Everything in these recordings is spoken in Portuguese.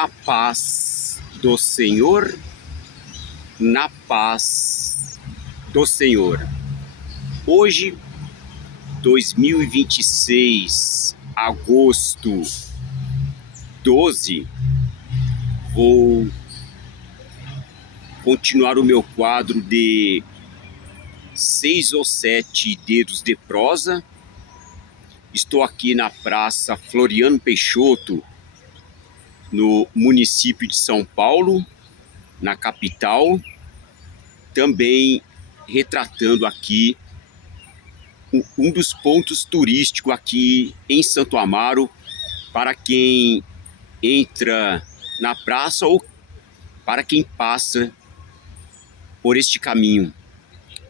A paz do Senhor, na paz do Senhor. Hoje, 2026, agosto 12, vou continuar o meu quadro de 6 ou 7 dedos de prosa. Estou aqui na Praça Floriano Peixoto, no município de São Paulo, na capital, também retratando aqui um dos pontos turísticos aqui em Santo Amaro, para quem entra na praça ou para quem passa por este caminho,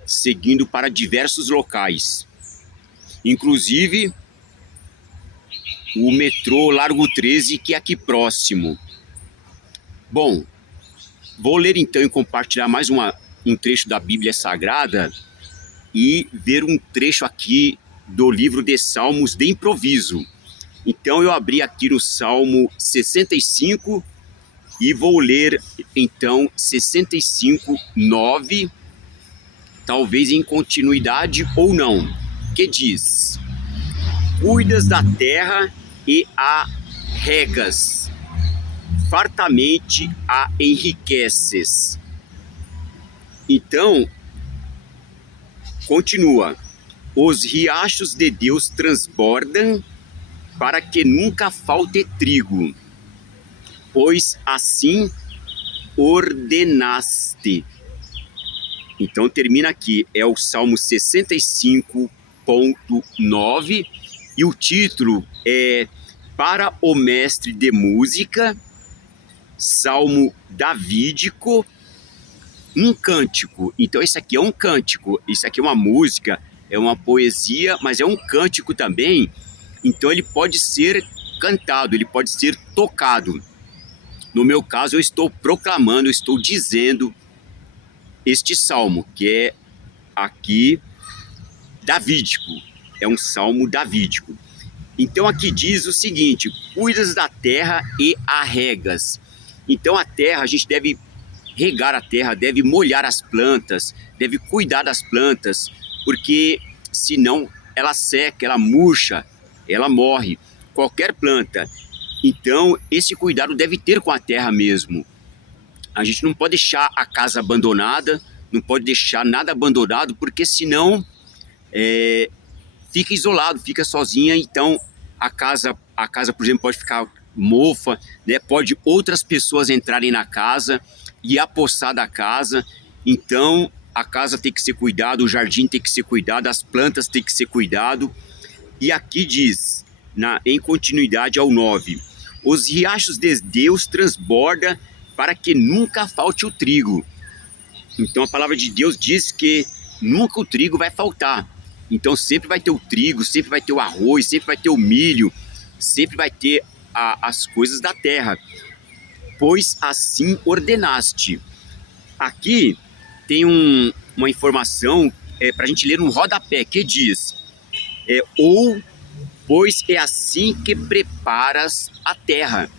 seguindo para diversos locais. Inclusive o metrô Largo 13, que é aqui próximo. Bom, vou ler então e compartilhar mais um trecho da Bíblia Sagrada e ver um trecho aqui do livro de Salmos de improviso. Então eu abri aqui no Salmo 65 e vou ler então 65:9, talvez em continuidade ou não, que diz: cuidas da terra e a regas, fartamente a enriqueces. Então, continua: os riachos de Deus transbordam para que nunca falte trigo, pois assim ordenaste. Então termina aqui, é o Salmo 65:9, e o título é Para o Mestre de Música, Salmo Davídico, um cântico. Então esse aqui é um cântico, isso aqui é uma música, é uma poesia, mas é um cântico também. Então ele pode ser cantado, ele pode ser tocado. No meu caso, eu estou proclamando, eu estou dizendo este salmo, que é aqui davídico, é um salmo davídico. Então aqui diz o seguinte: cuidas da terra e a regas. Então a terra, a gente deve regar a terra, deve molhar as plantas, deve cuidar das plantas, porque senão ela seca, ela murcha, ela morre, qualquer planta. Então esse cuidado deve ter com a terra mesmo. A gente não pode deixar a casa abandonada, não pode deixar nada abandonado, porque senão fica isolado, fica sozinha. Então a casa, por exemplo, pode ficar mofa, né? Pode outras pessoas entrarem na casa e apossar da casa. Então a casa tem que ser cuidada, o jardim tem que ser cuidado, as plantas tem que ser cuidado. E aqui diz, em continuidade ao 9, os riachos de Deus transborda para que nunca falte o trigo. Então a palavra de Deus diz que nunca o trigo vai faltar. Então sempre vai ter o trigo, sempre vai ter o arroz, sempre vai ter o milho, sempre vai ter as coisas da terra, pois assim ordenaste. Aqui tem uma informação para a gente ler no rodapé, que diz: pois é assim que preparas a terra.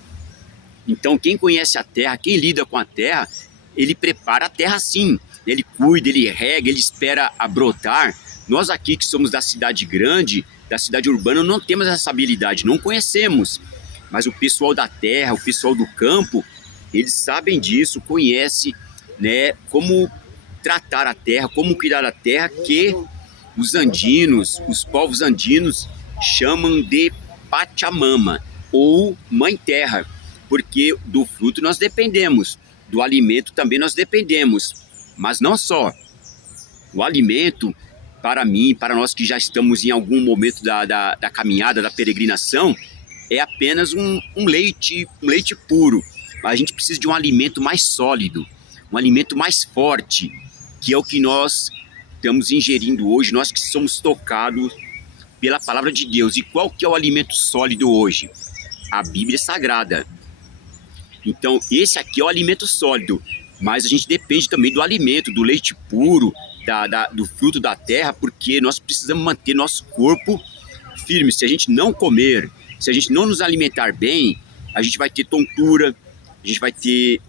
Então quem conhece a terra, quem lida com a terra, ele prepara a terra sim, ele cuida, ele rega, ele espera a brotar. Nós aqui que somos da cidade grande, da cidade urbana, não temos essa habilidade, não conhecemos. Mas o pessoal da terra, o pessoal do campo, eles sabem disso, conhecem, né, como tratar a terra, como cuidar da terra, que os andinos, os povos andinos chamam de Pachamama, ou Mãe Terra, porque do fruto nós dependemos, do alimento também nós dependemos. Mas não só o alimento, para mim, para nós que já estamos em algum momento da caminhada, da peregrinação, é apenas um leite puro. Mas a gente precisa de um alimento mais sólido, um alimento mais forte, que é o que nós estamos ingerindo hoje, nós que somos tocados pela palavra de Deus. E qual que é o alimento sólido hoje? A Bíblia Sagrada. Então esse aqui é o alimento sólido, mas a gente depende também do alimento, do leite puro, do fruto da terra, porque nós precisamos manter nosso corpo firme. Se a gente não comer, se a gente não nos alimentar bem, a gente vai ter tontura, a gente vai ter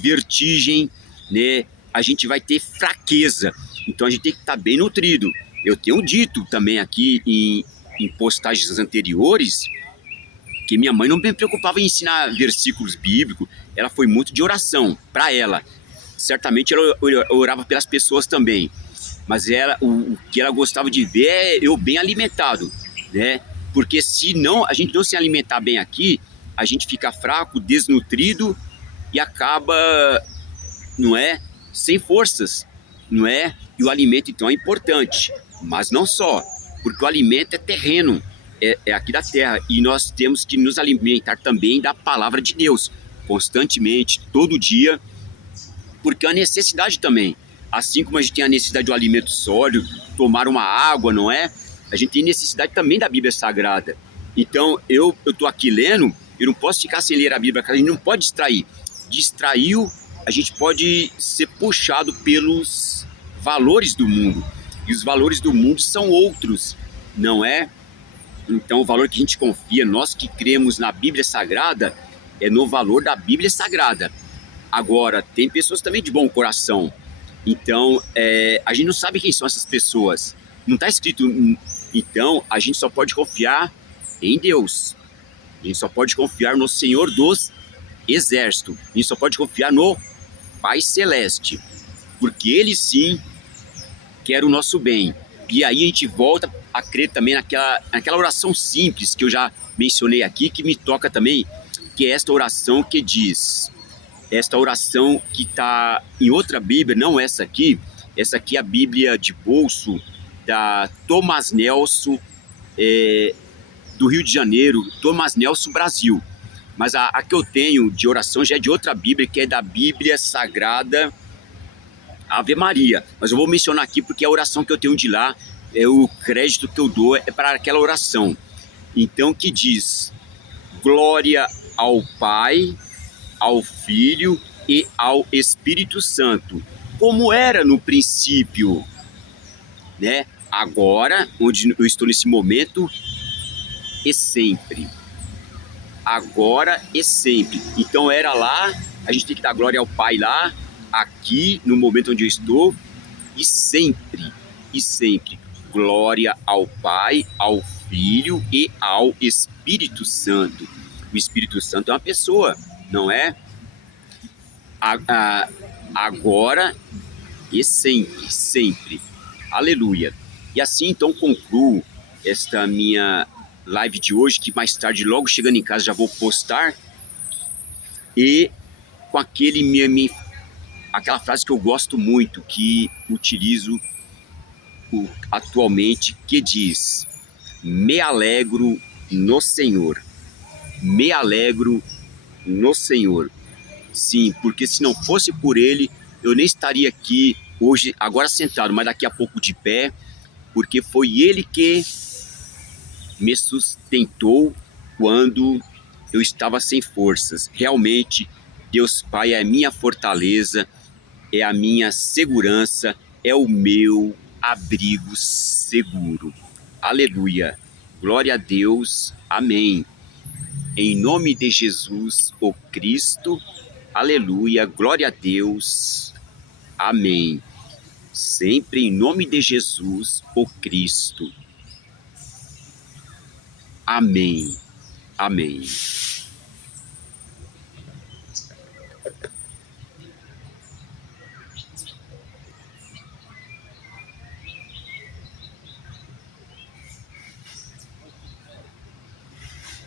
vertigem, né? A gente vai ter fraqueza. Então a gente tem que estar bem nutrido. Eu tenho dito também aqui em postagens anteriores que minha mãe não me preocupava em ensinar versículos bíblicos, ela foi muito de oração para ela. Certamente ela orava pelas pessoas também, mas o que ela gostava de ver é eu bem alimentado, né? Porque se não, a gente não se alimentar bem aqui, a gente fica fraco, desnutrido e acaba, não é, sem forças, não é? E o alimento então é importante, mas não só, porque o alimento é terreno, é aqui da terra, e nós temos que nos alimentar também da palavra de Deus, constantemente, todo dia, porque é uma necessidade também. Assim como a gente tem a necessidade de um alimento sólido, tomar uma água, não é? A gente tem necessidade também da Bíblia Sagrada. Então, eu estou aqui lendo, eu não posso ficar sem ler a Bíblia, a gente não pode distrair. Distraiu, a gente pode ser puxado pelos valores do mundo. E os valores do mundo são outros, não é? Então, o valor que a gente confia, nós que cremos na Bíblia Sagrada, é no valor da Bíblia Sagrada. Agora, tem pessoas também de bom coração. Então, a gente não sabe quem são essas pessoas. Não está escrito. Então, a gente só pode confiar em Deus. A gente só pode confiar no Senhor dos Exércitos. A gente só pode confiar no Pai Celeste. Porque Ele sim quer o nosso bem. E aí a gente volta a crer também naquela oração simples que eu já mencionei aqui, que me toca também, que é esta oração que diz... Esta oração que está em outra Bíblia, não essa aqui é a Bíblia de bolso da Thomas Nelson, do Rio de Janeiro, Thomas Nelson Brasil. Mas a que eu tenho de oração já é de outra Bíblia, que é da Bíblia Sagrada Ave Maria. Mas eu vou mencionar aqui porque a oração que eu tenho de lá, o crédito que eu dou é para aquela oração. Então, que diz: glória ao Pai, ao Filho e ao Espírito Santo, como era no princípio, né? Agora, onde eu estou nesse momento, e sempre. Agora e sempre. Então era lá, a gente tem que dar glória ao Pai lá, aqui, no momento onde eu estou, e sempre, e sempre. Glória ao Pai, ao Filho e ao Espírito Santo. O Espírito Santo é uma pessoa, não é? Agora e sempre, sempre. Aleluia. E assim então concluo esta minha live de hoje, que mais tarde, logo chegando em casa, já vou postar. E com aquela frase que eu gosto muito, que utilizo atualmente, que diz: me alegro no Senhor. Me alegro no Senhor. Sim, porque se não fosse por Ele, eu nem estaria aqui hoje, agora sentado, mas daqui a pouco de pé, porque foi Ele que me sustentou quando eu estava sem forças. Realmente, Deus Pai é a minha fortaleza, é a minha segurança, é o meu abrigo seguro. Aleluia. Glória a Deus. Amém. Em nome de Jesus, o Cristo. Aleluia. Glória a Deus. Amém. Sempre em nome de Jesus, o Cristo. Amém. Amém.